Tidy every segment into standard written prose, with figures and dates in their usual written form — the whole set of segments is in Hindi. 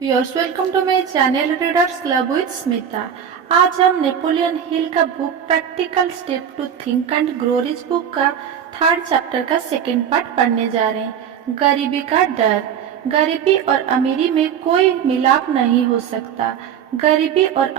Viewers, welcome to my channel readers club with Smita. आज हम नेपोलियन हिल का book practical step to think and grow rich book का 3rd चैप्टर का 2nd पार्ट पढ़ने जा रहे हैं। गरीबी का डर। गरीबी और अमीरी में कोई मिलाप नहीं हो सकता। गरीबी और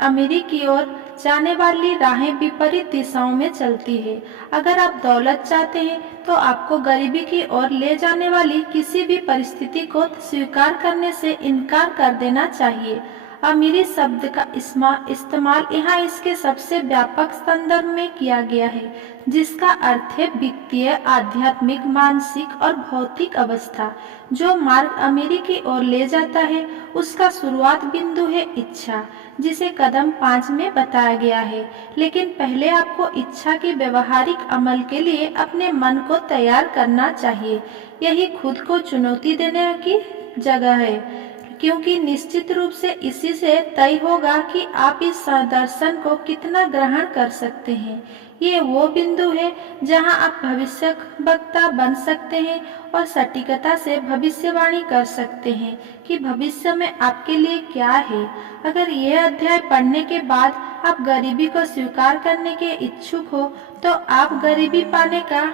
अमीरी की ओर जाने वाली राहें विपरीत दिशाओं में चलती है। अगर आप दौलत चाहते हैं तो आपको गरीबी की ओर ले जाने वाली किसी भी परिस्थिति को स्वीकार करने से इनकार कर देना चाहिए। अमीरी शब्द का इस्तेमाल यहाँ इसके सबसे व्यापक संदर्भ में किया गया है, जिसका अर्थ है वित्तीय, आध्यात्मिक, मानसिक और भौतिक अवस्था। जो मार्ग अमीरी की ओर ले जाता है उसका शुरुआत बिंदु है इच्छा, जिसे कदम 5 में बताया गया है। लेकिन पहले आपको इच्छा के व्यवहारिक अमल के लिए अपने मन को तैयार करना चाहिए। यही खुद को चुनौती देने की जगह है, क्योंकि निश्चित रूप से इसी से तय होगा कि आप इस दर्शन को कितना ग्रहण कर सकते हैं। ये वो बिंदु है जहां आप भविष्य वक्ता बन सकते हैं और सटीकता से भविष्यवाणी कर सकते हैं कि भविष्य में आपके लिए क्या है। अगर यह अध्याय पढ़ने के बाद आप गरीबी को स्वीकार करने के इच्छुक हो तो आप गरीबी पाने का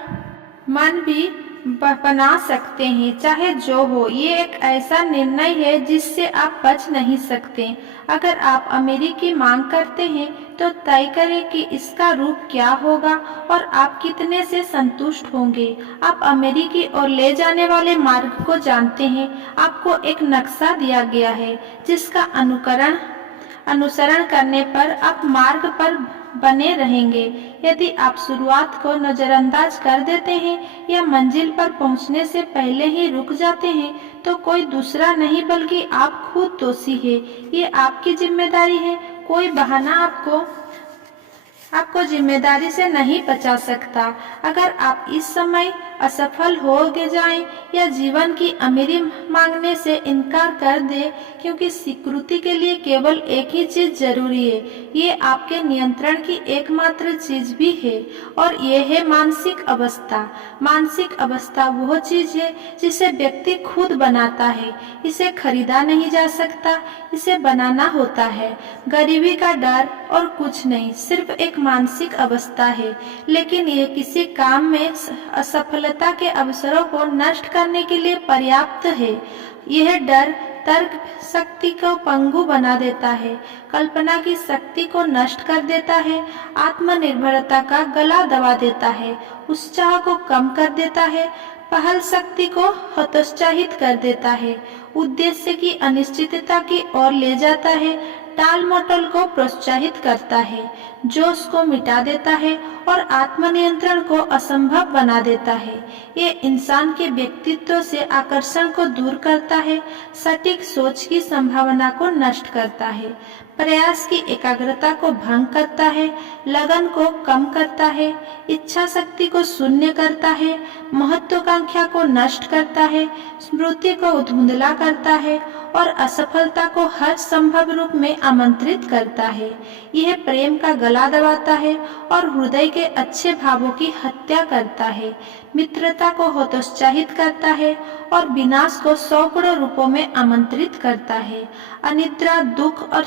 मन भी बना सकते हैं, चाहे जो हो। ये एक ऐसा निर्णय है जिससे आप बच नहीं सकते। अगर आप अमीरी की मांग करते हैं तो तय करें कि इसका रूप क्या होगा और आप कितने से संतुष्ट होंगे। आप अमीरी की ओर ले जाने वाले मार्ग को जानते हैं। आपको एक नक्शा दिया गया है जिसका अनुसरण करने पर आप मार्ग पर बने रहेंगे। यदि आप शुरुआत को नजरअंदाज कर देते हैं या मंजिल पर पहुंचने से पहले ही रुक जाते हैं तो कोई दूसरा नहीं बल्कि आप खुद दोषी है। ये आपकी जिम्मेदारी है। कोई बहाना आपको जिम्मेदारी से नहीं बचा सकता। अगर आप इस समय असफल हो जाएं या जीवन की अमीरी मांगने से इनकार कर दे, क्योंकि स्वीकृति के लिए केवल एक ही चीज जरूरी है। ये आपके नियंत्रण की एकमात्र चीज भी है और ये है मानसिक अवस्था। मानसिक अवस्था वो चीज है जिसे व्यक्ति खुद बनाता है। इसे खरीदा नहीं जा सकता, इसे बनाना होता है। गरीबी का डर और कुछ नहीं, सिर्फ एक मानसिक अवस्था है। लेकिन यह किसी काम में असफलता के अवसरों को नष्ट करने के लिए पर्याप्त है। यह डर तर्क शक्ति को पंगु बना देता है, कल्पना की शक्ति को नष्ट कर देता है, आत्मनिर्भरता का गला दबा देता है, उत्साह को कम कर देता है, पहल शक्ति को हतोत्साहित कर देता है, उद्देश्य की अनिश्चितता की ओर ले जाता है, टाल मटोल को प्रोत्साहित करता है, जोश को मिटा देता है और आत्मनियंत्रण को असंभव बना देता है। ये इंसान के व्यक्तित्व से आकर्षण को दूर करता है, सटीक सोच की संभावना को नष्ट करता है, प्रयास की एकाग्रता को भंग करता है, लगन को कम करता है, इच्छा शक्ति को शून्य करता है, महत्वाकांक्षा को नष्ट करता है, स्मृति को धुंधला करता है और असफलता को हर संभव रूप में आमंत्रित करता है। यह प्रेम का गला दबाता है और हृदय के अच्छे भावों की हत्या करता है, मित्रता को हतोत्साहित करता है और विनाश को सैकड़ों रूपों में आमंत्रित करता है, अनिद्रा, दुख और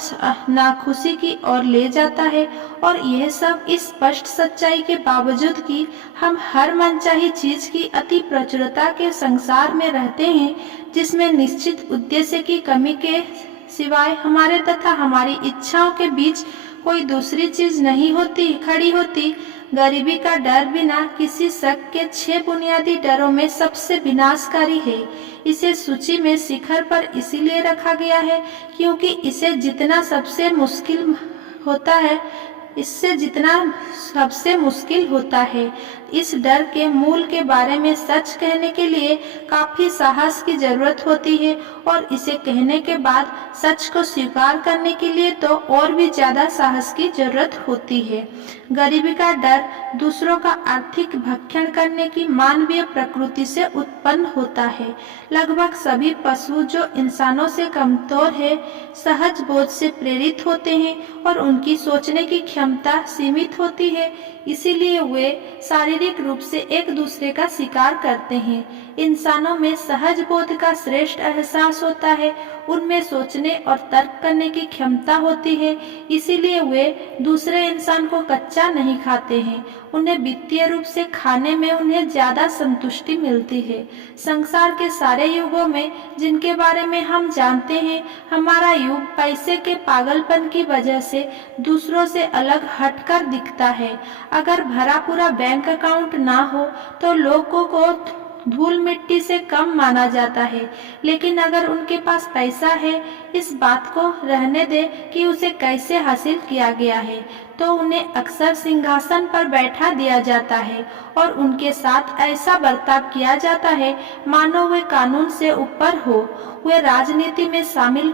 नाखुशी की ओर ले जाता है। और यह सब इस स्पष्ट सच्चाई के बावजूद कि हम हर मनचाही चीज की अति प्रचुरता के संसार में रहते हैं, जिसमें निश्चित उद्देश्य की कमी के सिवाय हमारे तथा हमारी इच्छाओं के बीच कोई दूसरी चीज नहीं खड़ी होती। गरीबी का डर बिना किसी शक के 6 बुनियादी डरों में सबसे विनाशकारी है। इसे सूची में शिखर पर इसीलिए रखा गया है क्योंकि इससे जितना सबसे मुश्किल होता है। इस डर के मूल के बारे में सच कहने के लिए काफी साहस की जरूरत होती है और इसे कहने के बाद सच को स्वीकार करने के लिए तो और भी ज्यादा साहस की जरूरत होती है। गरीबी का डर दूसरों का आर्थिक भक्षण करने की मानवीय प्रकृति से उत्पन्न होता है। लगभग सभी पशु जो इंसानों से कमजोर है, सहज बोझ से प्रेरित होते हैं और उनकी सोचने की क्षमता सीमित होती है। इसीलिए वे शारीरिक रूप से एक दूसरे का शिकार करते हैं। इंसानों में सहज बोध का श्रेष्ठ एहसास होता है, उनमें सोचने और तर्क करने की क्षमता होती है, इसीलिए वे दूसरे इंसान को कच्चा नहीं खाते हैं। उन्हें वित्तीय रूप से खाने में उन्हें ज्यादा संतुष्टि मिलती है। संसार के सारे युगों में जिनके बारे में हम जानते हैं, हमारा युग पैसे के पागलपन की वजह से दूसरों से अलग हटकर दिखता है। अगर भरा पूरा बैंक अकाउंट ना हो तो लोगों को धूल मिट्टी से कम माना जाता है, लेकिन अगर उनके पास पैसा है, इस बात को रहने दे कि उसे कैसे हासिल किया गया है, तो उन्हें अक्सर सिंहासन पर बैठा दिया जाता है और उनके साथ ऐसा बर्ताव किया जाता है मानो वे कानून से ऊपर हो। वे राजनीति में शामिल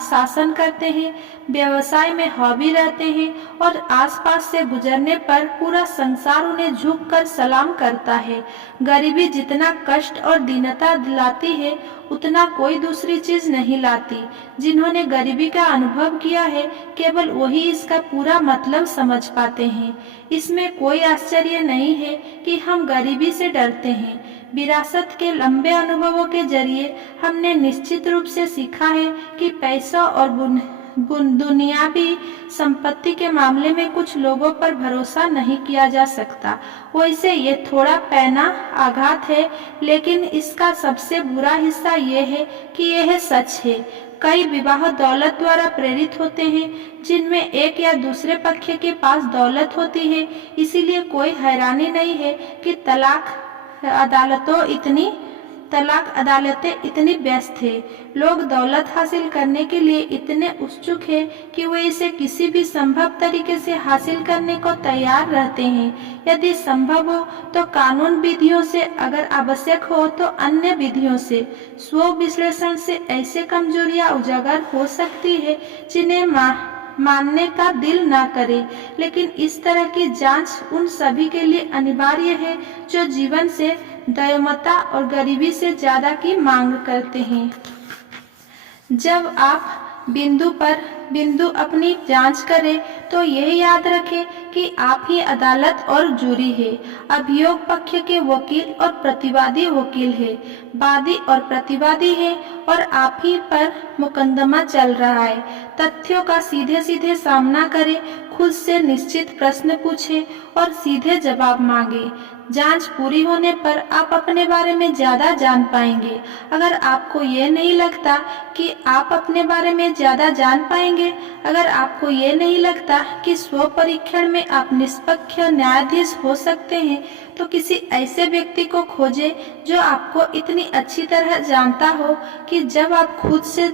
शासन करते हैं, व्यवसाय में हॉबी रहते हैं और आसपास से गुजरने पर पूरा संसार उन्हें झुककर सलाम करता है। गरीबी जितना कष्ट और दीनता दिलाती है, उतना कोई दूसरी चीज नहीं लाती। जिन्होंने गरीबी का अनुभव किया है, केवल वही इसका पूरा मतलब समझ पाते हैं। इसमें कोई आश्चर्य नहीं है कि हम गरीबी से डरते हैं। विरासत के लंबे अनुभवों के जरिए हमने निश्चित रूप से सीखा है कि पैसा और दुनियावी संपत्ति के मामले में कुछ लोगों पर भरोसा नहीं किया जा सकता। वैसे ये थोड़ा पैना आघात है, लेकिन इसका सबसे बुरा हिस्सा ये है कि यह सच है। कई विवाह दौलत द्वारा प्रेरित होते हैं, जिनमें एक या दूसरे पक्ष के पास दौलत होती है। इसीलिए कोई हैरानी नहीं है कि तलाक अदालतें इतनी व्यस्त है। लोग दौलत हासिल करने के लिए इतने उत्सुक है कि वे इसे किसी भी संभव तरीके से हासिल करने को तैयार रहते हैं। यदि संभव हो तो कानून विधियों से, अगर आवश्यक हो तो अन्य विधियों से। स्व विश्लेषण से ऐसे कमजोरियां उजागर हो सकती है जिन्हें मानने का दिल ना करे, लेकिन इस तरह की जांच उन सभी के लिए अनिवार्य है जो जीवन से दयमता और गरीबी से ज्यादा की मांग करते हैं। जब आप बिंदु अपनी जांच करें तो यह याद रखें कि आप ही अदालत और जूरी है। अभियोग पक्ष के वकील और प्रतिवादी वकील है, वादी और प्रतिवादी है और आप ही पर मुकदमा चल रहा है। तथ्यों का सीधे सीधे सामना करें, खुद से निश्चित प्रश्न पूछें और सीधे जवाब मांगे। जांच पूरी होने पर आप अपने बारे में ज्यादा जान पाएंगे। अगर आपको ये नहीं लगता कि आप अपने बारे में ज्यादा जान पाएंगे, अगर आपको ये नहीं लगता कि स्व परीक्षण में आप निष्पक्ष न्यायाधीश हो सकते हैं, तो किसी ऐसे व्यक्ति को खोजें जो आपको इतनी अच्छी तरह जानता हो कि जब आप खुद से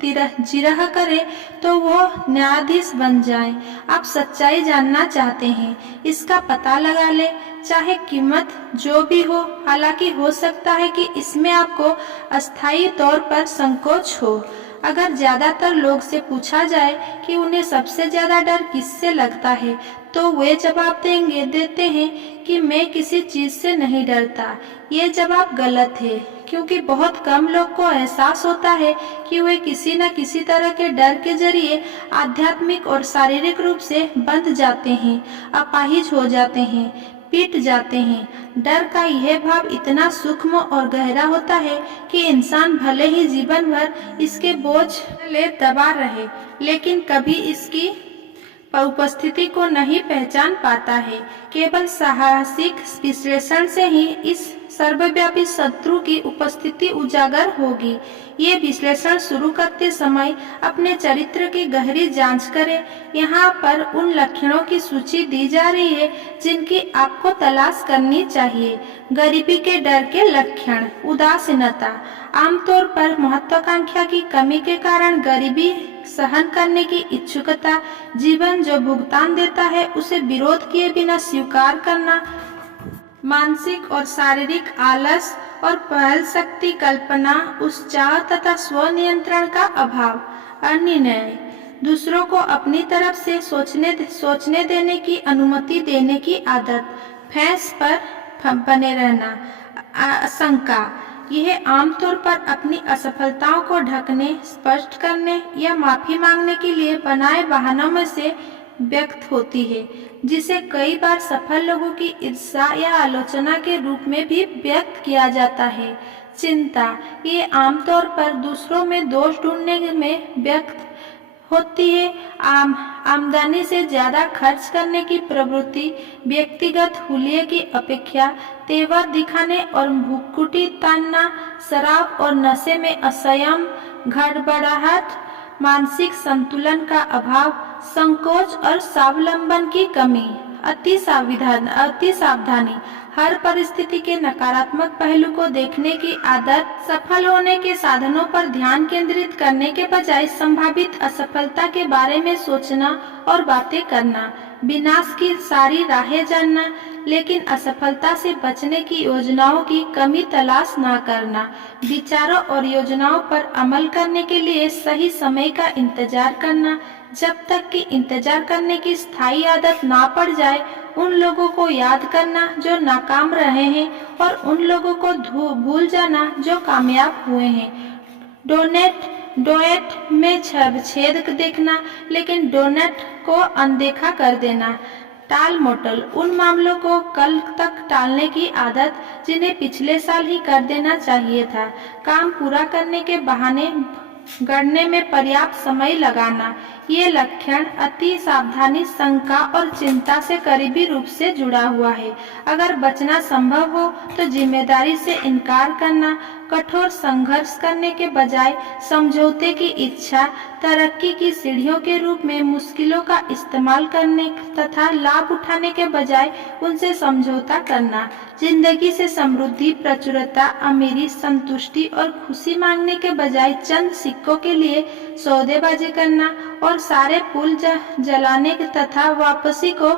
जिरह करें तो वो न्यायाधीश बन जाए। आप सच्चाई जानना चाहते हैं, इसका पता लगा ले, चाहे कीमत जो भी हो। हालांकि हो सकता है कि इसमें आपको अस्थायी तौर पर संकोच हो। अगर ज्यादातर लोग से पूछा जाए कि उन्हें सबसे ज्यादा डर किससे लगता है, तो वे जवाब देते हैं कि मैं किसी चीज से नहीं डरता। ये जवाब गलत है, क्योंकि बहुत कम लोग को एहसास होता है कि वे किसी न किसी तरह के डर के जरिए आध्यात्मिक और शारीरिक रूप से बंध जाते हैं, अपाहिज हो जाते हैं, पीट जाते हैं। डर का यह भाव इतना सूक्ष्म और गहरा होता है कि इंसान भले ही जीवन भर इसके बोझ ले दबा रहे, लेकिन कभी इसकी उपस्थिति को नहीं पहचान पाता है। केवल साहसिक विश्लेषण से ही इस सर्वव्यापी शत्रु की उपस्थिति उजागर होगी। ये विश्लेषण शुरू करते समय अपने चरित्र की गहरी जांच करें। यहाँ पर उन लक्षणों की सूची दी जा रही है जिनकी आपको तलाश करनी चाहिए। गरीबी के डर के लक्षण: उदासीनता, आमतौर पर महत्वाकांक्षा की कमी के कारण गरीबी सहन करने की इच्छुकता, जीवन जो भुगतान देता है उसे विरोध किए बिना स्वीकार करना, मानसिक और शारीरिक आलस और पहल शक्ति, कल्पना, उत्साह तथा स्व नियंत्रण का अभाव, अनिर्णय, दूसरों को अपनी तरफ से सोचने देने की अनुमति देने की आदत, फैंस पर बने रहना, आशंका, यह आमतौर पर अपनी असफलताओं को ढकने, स्पष्ट करने या माफी मांगने के लिए बनाए बहानों में से व्यक्त होती है, जिसे कई बार सफल लोगों की ईर्ष्या या आलोचना के रूप में भी व्यक्त किया जाता है। चिंता, ये आमतौर पर दूसरों में दोष ढूंढने में व्यक्त होती है। आमदनी से ज्यादा खर्च करने की प्रवृत्ति, व्यक्तिगत हुलिये की अपेक्षा, तेवर दिखाने और भुक्कुटी तानना, शराब और नशे में असंयम, गड़बड़ाहट, मानसिक संतुलन का अभाव, संकोच और स्वावलंबन की कमी, अति सावधानी, हर परिस्थिति के नकारात्मक पहलू को देखने की आदत, सफल होने के साधनों पर ध्यान केंद्रित करने के बजाय संभावित असफलता के बारे में सोचना और बातें करना, विनाश की सारी राहें जानना लेकिन असफलता से बचने की योजनाओं की कमी तलाश न करना, विचारों और योजनाओं पर अमल करने के लिए सही समय का इंतजार करना, जब तक कि इंतजार करने की स्थायी आदत ना पड़ जाए, उन लोगों को याद करना जो नाकाम रहे हैं और उन लोगों को भूल जाना जो कामयाब हुए हैं। डोनेट में छेद देखना लेकिन डोनेट को अनदेखा कर देना। टाल मटोल, उन मामलों को कल तक टालने की आदत जिन्हें पिछले साल ही कर देना चाहिए था। काम पूरा करने के बहाने गढ़ने में पर्याप्त समय लगाना। ये लक्षण अति सावधानी, शंका और चिंता से करीबी रूप से जुड़ा हुआ है। अगर बचना संभव हो तो जिम्मेदारी से इनकार करना, कठोर संघर्ष करने के बजाय समझौते की इच्छा, तरक्की की सीढ़ियों के रूप में मुश्किलों का इस्तेमाल करने तथा लाभ उठाने के बजाय उनसे समझौता करना, जिंदगी से समृद्धि, प्रचुरता, अमीरी, संतुष्टि और खुशी मांगने के बजाय चंद सिक्कों के लिए सौदेबाजी करना और सारे पुल जलाने तथा वापसी को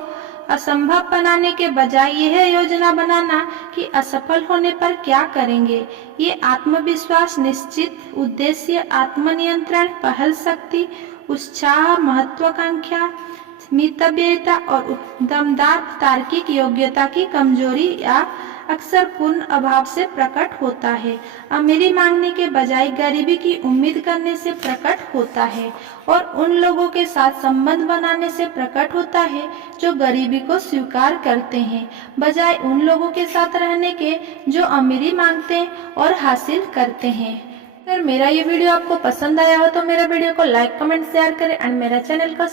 असंभव बनाने के बजाय यह योजना बनाना कि असफल होने पर क्या करेंगे। ये आत्मविश्वास, निश्चित उद्देश्य, आत्मनियंत्रण, पहल शक्ति, उत्साह, महत्वाकांक्षा, मितव्ययिता और दमदार तार्किक योग्यता की कमजोरी या अक्सर पूर्ण अभाव से प्रकट होता है। अमीरी मांगने के बजाय गरीबी की उम्मीद करने से प्रकट होता है और उन लोगों के साथ संबंध बनाने से प्रकट होता है जो गरीबी को स्वीकार करते हैं, बजाय उन लोगों के साथ रहने के जो अमीरी मांगते और हासिल करते हैं। अगर मेरा ये वीडियो आपको पसंद आया हो तो मेरा वीडियो को लाइक, कमेंट, शेयर करें एंड मेरा चैनल को